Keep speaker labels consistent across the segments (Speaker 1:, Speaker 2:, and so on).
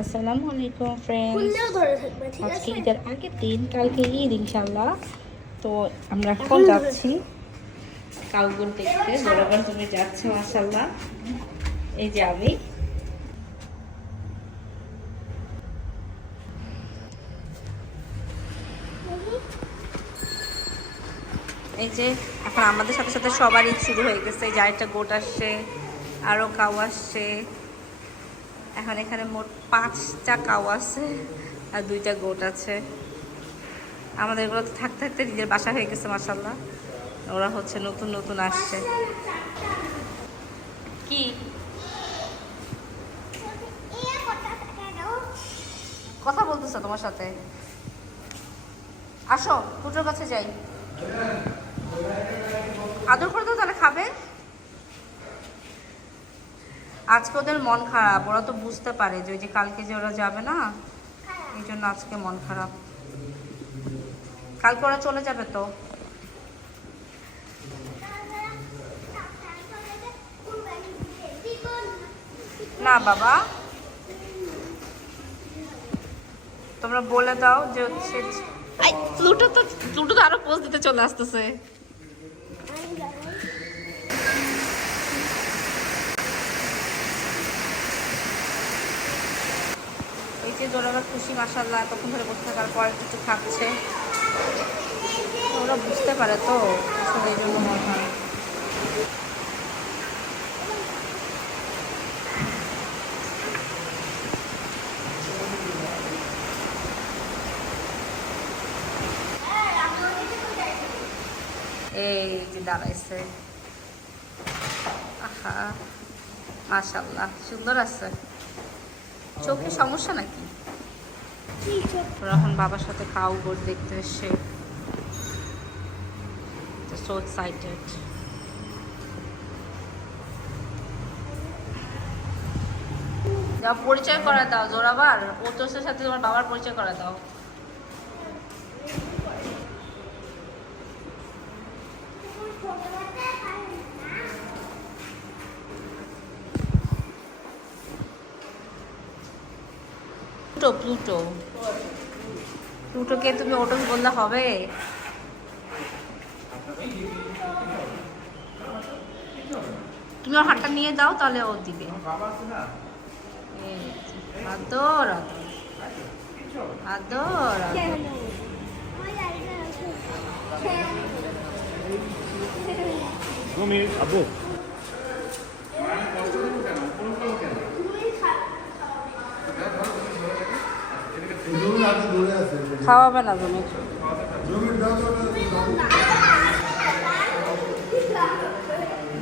Speaker 1: আসসালামু আলাইকুম ফ্রেন্ডস আজকে ঈদের আগের দিন কালকে ঈদ ইনশাল্লাহ তো আমরা এখন যাচ্ছি। কাউগুল দেখতে বরাবর তুমি যাচ্ছ মাসাল্লাহ এই যে আমি। এই যে এখন আমাদের সাথে সাথে সবার ঈদ শুরু হয়ে গেছে। যে আরেকটা গোট আসছে আরও কাউ আসছে। এখন এখানে মোট পাঁচটা কাউ আছে আর দুইটা গোট আছে। আমাদের এগুলো তো থাকতে থাকতে নিজের বাসা হয়ে গেছে মাসাল্লাহ ওরা হচ্ছে নতুন নতুন আসছে। কি? কথা বলতেছো তোমার সাথে? আসো, পুজোর কাছে যাই। আদর করে তো তাহলে খাবে? আজকে ওদের মন খারাপ ওরা তো বুঝতে পারে যে ওই যে কালকে যে ওরা যাবে না এই জন্য আজকে মন খারাপ। কালকে ওরা চলে যাবে তো? না বাবা। তোমরা বলে দাও যে হচ্ছে প্লুটো তো প্লুটো তো আরও পোজ দিতে চলে আসতেছে। এই যে জোরাবার খুশি মাসাল্লাহ এতক্ষণ ধরে বসে থাকার পর কিছু খাচ্ছে। ওরা বুঝতে পারে তো, আসলে এই জন্য মনে হয়। এই দাঁড়াইছে। আহা মাশাল্লাহ সুন্দর আছে। চোখে সমস্যা নাকি? ওরা এখন বাবার সাথে কাউ বোর্ড দেখতে এসছে এক্সাইটেড যাও পরিচয় করা দাও জোরাবার। ওতসের সাথে তোমার বাবার পরিচয় করা দাও। প্লুটো প্লুটো প্লুটোকে তুমি ওটস বললে হবে? তুমি ওর হাতটা নিয়ে দাও তাহলে ও দিবে। আদর আদর আদর আদর।
Speaker 2: তুমি আবু
Speaker 3: জমি আগে ধরে আছে
Speaker 1: খাওয়াবে না তুমি।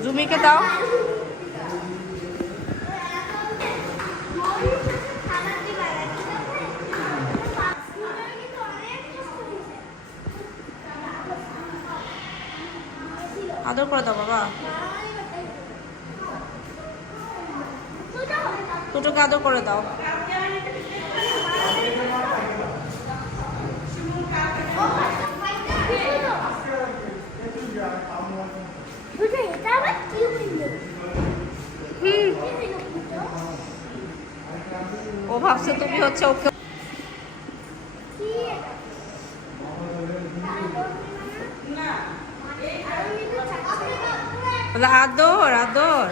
Speaker 1: জুমিকে দাও। আদর করে দাও বাবা। দুটোকে আদর করে দাও
Speaker 4: এটা আবার কি হইল
Speaker 1: ও ভাবছে তুমি হচ্ছে ওকে আদর আদর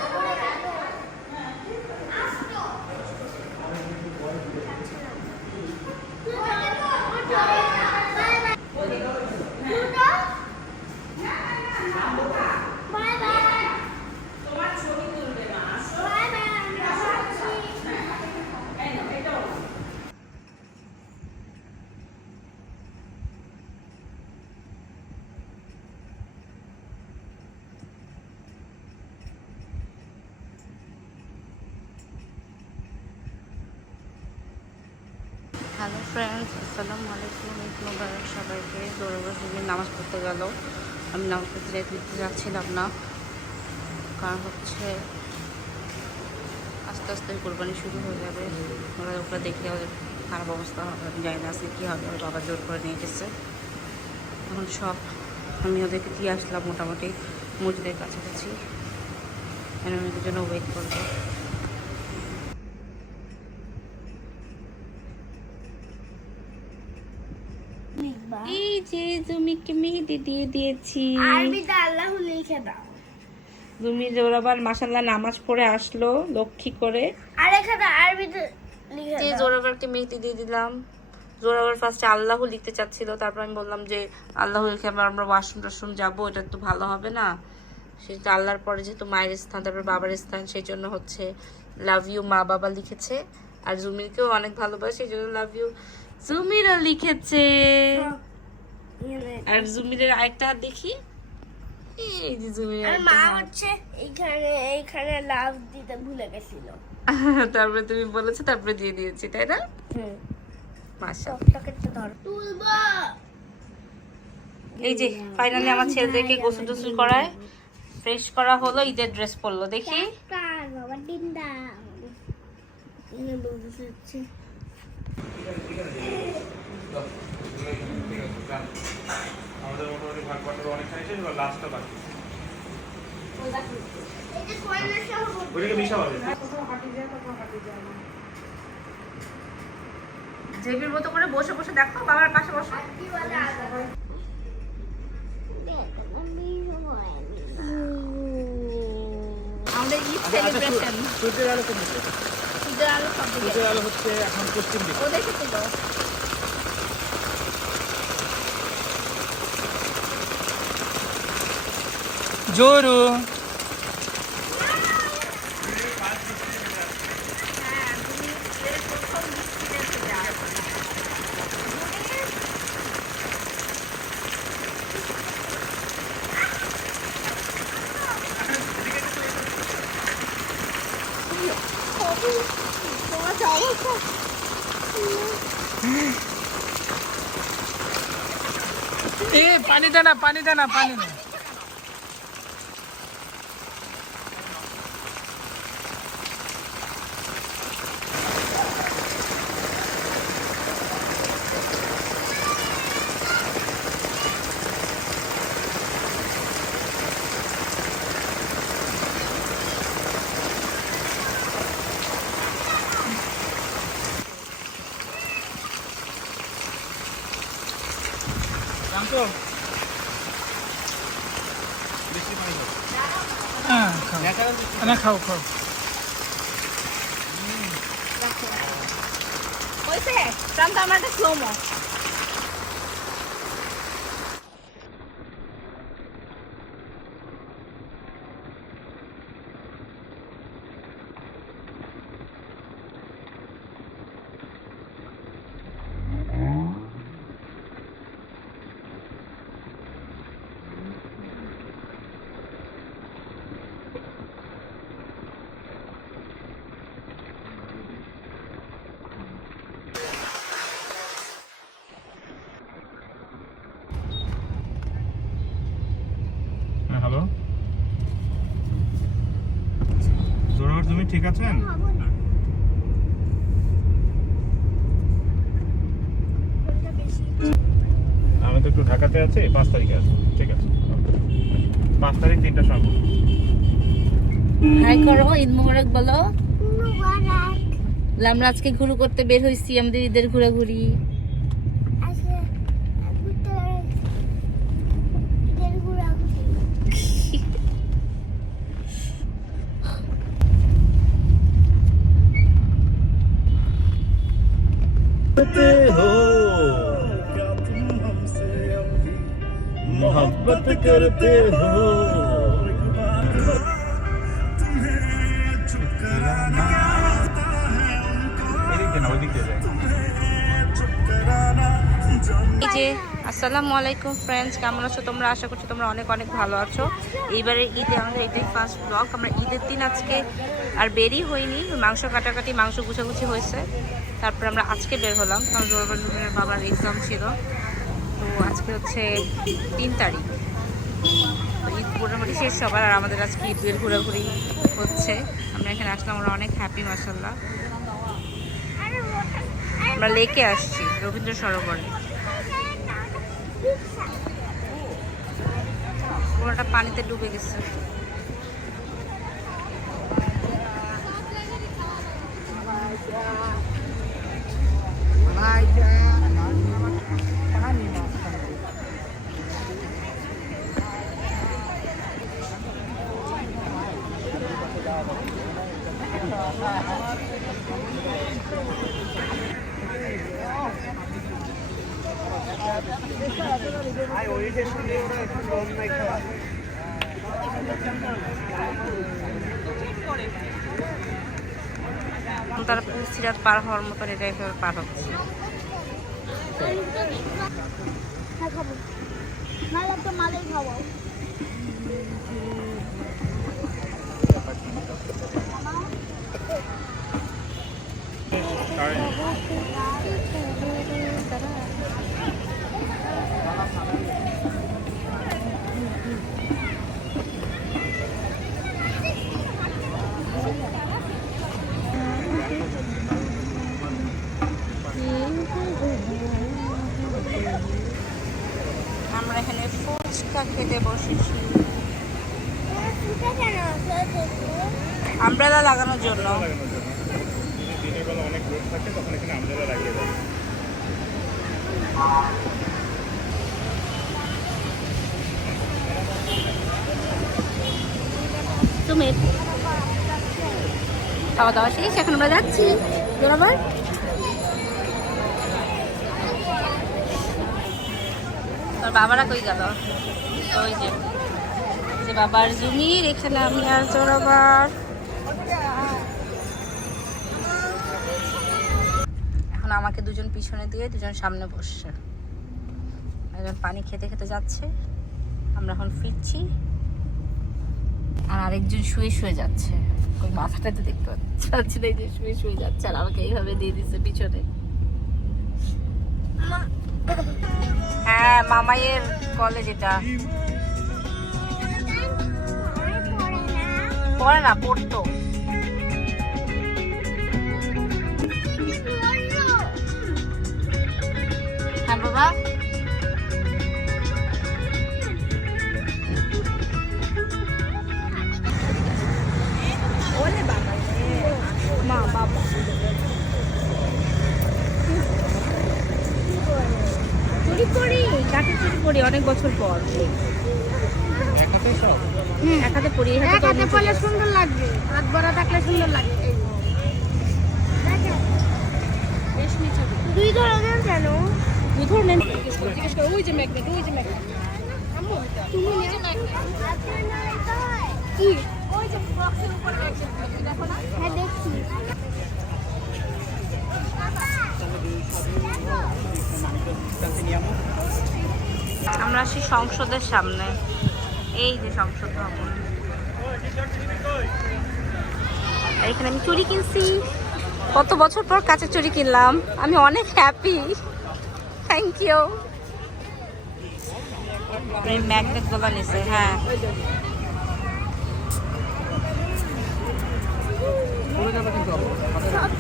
Speaker 4: বাই বাই তোমার ছবি তুলবে মা বাই বাই আমি আসছি
Speaker 1: হ্যালো ফ্রেন্ডস আসসালামু আলাইকুম, ঈদ সবাইকে। দৌড়াবার দিন নামাজ পড়তে গেল। আমি নামাজ পড়তে দিতে যাচ্ছিলাম না। কারণ হচ্ছে আস্তে আস্তে কোরবানি শুরু হয়ে যাবে। ওরা ওরা দেখলে ওদের খারাপ অবস্থা হবে, আমি জানি না আজকে কী হবে। ওর বাবা জোর করে নিয়ে গেছে। এখন সব আমি ওদেরকে দিয়ে আসলাম মোটামুটি মসজিদের কাছাকাছি। আমি ওদের জন্য ওয়েট করব। যে জুমিকে মেহেদি দিয়ে দিয়েছি।
Speaker 4: আরবিতে আল্লাহ লিখে দাও।
Speaker 1: জুমি ওর আবার মাসাল্লাহ নামাজ পড়ে আসলো লক্ষ্মী করে।
Speaker 4: আর এখানে আরবিতে লিখে
Speaker 1: যে
Speaker 4: দাও।
Speaker 1: জোরাবারকে মেহেদি দিয়ে দিলাম। জোরাবার ফার্স্টে আল্লাহ লিখতে চাচ্ছিল তারপর আমি বললাম যে আল্লাহ লিখে আবার আমরা ওয়াশরুম টাশরুম যাব এটা তো ভালো হবে না। সেটা আল্লাহর পরে যেহেতু মায়ের স্থান তারপর বাবার স্থান সেই জন্য হচ্ছে লাভ ইউ মা বাবা লিখেছে। আর জুমিরকেও অনেক ভালোবাসে সেই জন্য লাভ ইউ জুমিরও লিখেছে। আর জুমিরের আরেকটা হাত দেখি। এই যে জুমিরের
Speaker 4: আর মা হচ্ছে এইখানে এইখানে লাভ দিতে ভুলে গেছিল।
Speaker 1: তারপরে তুমি বলেছ তারপরে দিয়ে দিয়েছি তাই না?
Speaker 4: হুম।
Speaker 1: মাশা
Speaker 4: ধর। তুলবো।
Speaker 1: এই যে ফাইনালি আমার ছেলেদেরকে গোসল টোসল করায় ফ্রেশ করা হলো ঈদের ড্রেস পরলো দেখি।
Speaker 4: বাবা বলতেছে
Speaker 2: আমাদের মোটামুটি ভাগ বাটোর অনেকখানি শেষ এবার লাস্টটা বাকি। ওইটাকে
Speaker 1: জেবির মতো করে বসে বসে দেখো বাবার পাশে বসো। আমাদের ঈদ
Speaker 2: আচ্ছা
Speaker 1: সেলিব্রেশন
Speaker 2: সূর্যের আলো কোন দিকে
Speaker 1: ঈদের আলো সব দিকে।
Speaker 2: সূর্যের আলো হচ্ছে এখন পশ্চিম দিকে।
Speaker 1: ও দেখে তুলো
Speaker 5: জোরু এ পানিটা না পানিটা না পানি
Speaker 2: হবে
Speaker 5: হ্যাঁ খাও।
Speaker 2: ন্যাচারাল
Speaker 5: না খাও খাও।
Speaker 1: হয়েছে শান্ত আমার একটা স্লোমো
Speaker 2: হ্যাঁ হ্যালো জোরাবার তুমি ঠিক আছেন আমি তো একটু ঢাকাতে আছি পাঁচ তারিখে আছি ঠিক আছে। পাঁচ তারিখ তিনটা সময়
Speaker 1: হাই করো ঈদ মোবারক বলো। আমরা আজকে ঘুরু করতে বের হয়েছি আমাদের ঈদের ঘোরাঘুরি।
Speaker 2: करते हो
Speaker 1: এই যে আসসালামু আলাইকুম ফ্রেন্ডস কেমন আছো তোমরা আশা করছি তোমরা অনেক অনেক ভালো আছো এইবারের ঈদে আমাদের এটাই ফার্স্ট ব্লগ আমরা ঈদের দিন আজকে আর বেরই হইনি মাংস কাটাকাটি মাংস গুছাগুছি হয়েছে তারপর আমরা আজকে বের হলাম কারণ জোরবার রুমের বাবার এক্সাম ছিল তো আজকে হচ্ছে তিন তারিখ তো ঈদ মোটামুটি শেষ সবার, আর আমাদের আজকে ঈদের ঘোরাঘুরি হচ্ছে। আমরা এখানে আসলাম, আমরা অনেক হ্যাপি মাসাল্লাহ আমরা লেকে আসছি, রবীন্দ্র সরোবরে। পুরোটা পানিতে ডুবে গেছে। তারা সিরাত পার হওয়ার মতন এটা এভাবে পার হচ্ছে।
Speaker 4: হ্যাঁ খাব নাহলে তো মালাই খাওয়াও
Speaker 1: আমরা এখানে ফুচকা খেতে বসেছি। আমব্রেলা লাগানোর জন্য।
Speaker 2: লাগানোর জন্য যদি দিনের বেলা অনেক রোদ থাকে তখন এখানে আমব্রেলা লাগিয়ে দেয়
Speaker 1: তুমি? খাওয়া দাওয়া শেষ এখন আমরা যাচ্ছি। বরাবর তোর বাবারা কই গেল? ওই যে বাবার জমির এখানে আমি আর তোর আবার। এখন আমাকে দুজন পিছনে দিয়ে দুজন সামনে বসছে। একজন পানি খেতে খেতে যাচ্ছে। আমরা এখন ফিরছি। আর আরেকজন শুয়ে শুয়ে যাচ্ছে। ওই মাথাটা তো দেখতে পাচ্ছি না যে শুয়ে শুয়ে যাচ্ছে, আর আমাকে এইভাবে দিয়ে দিচ্ছে পিছনে। হ্যাঁ মামাইয়ের কলেজ এটা। পড়ে না পড়তো। হ্যাঁ বাবা। এক তো
Speaker 4: হাতে পড়লে সুন্দর লাগবে। হাত থাকলে সুন্দর লাগে
Speaker 1: বেশ নিচে দিই।
Speaker 4: ধরনের কেন?
Speaker 1: দুই ধরনের জিজ্ঞেস করো ওই যে ম্যাগনেট ওই যে ম্যাগনেট
Speaker 4: তুমি ওই যে কি? ওই যে বক্সের উপরে দেখো না? হ্যাঁ দেখছি।
Speaker 1: আমরা আসি সংসদের সামনে। এই যে সংসদ ভবন। আর এখানে আমি চুড়ি কিনছি। কত বছর পর কাঁচের চুড়ি কিনলাম। আমি অনেক হ্যাপি থ্যাংক ইউ ম্যাগনেটগুলো নিছে হ্যাঁ।
Speaker 4: সব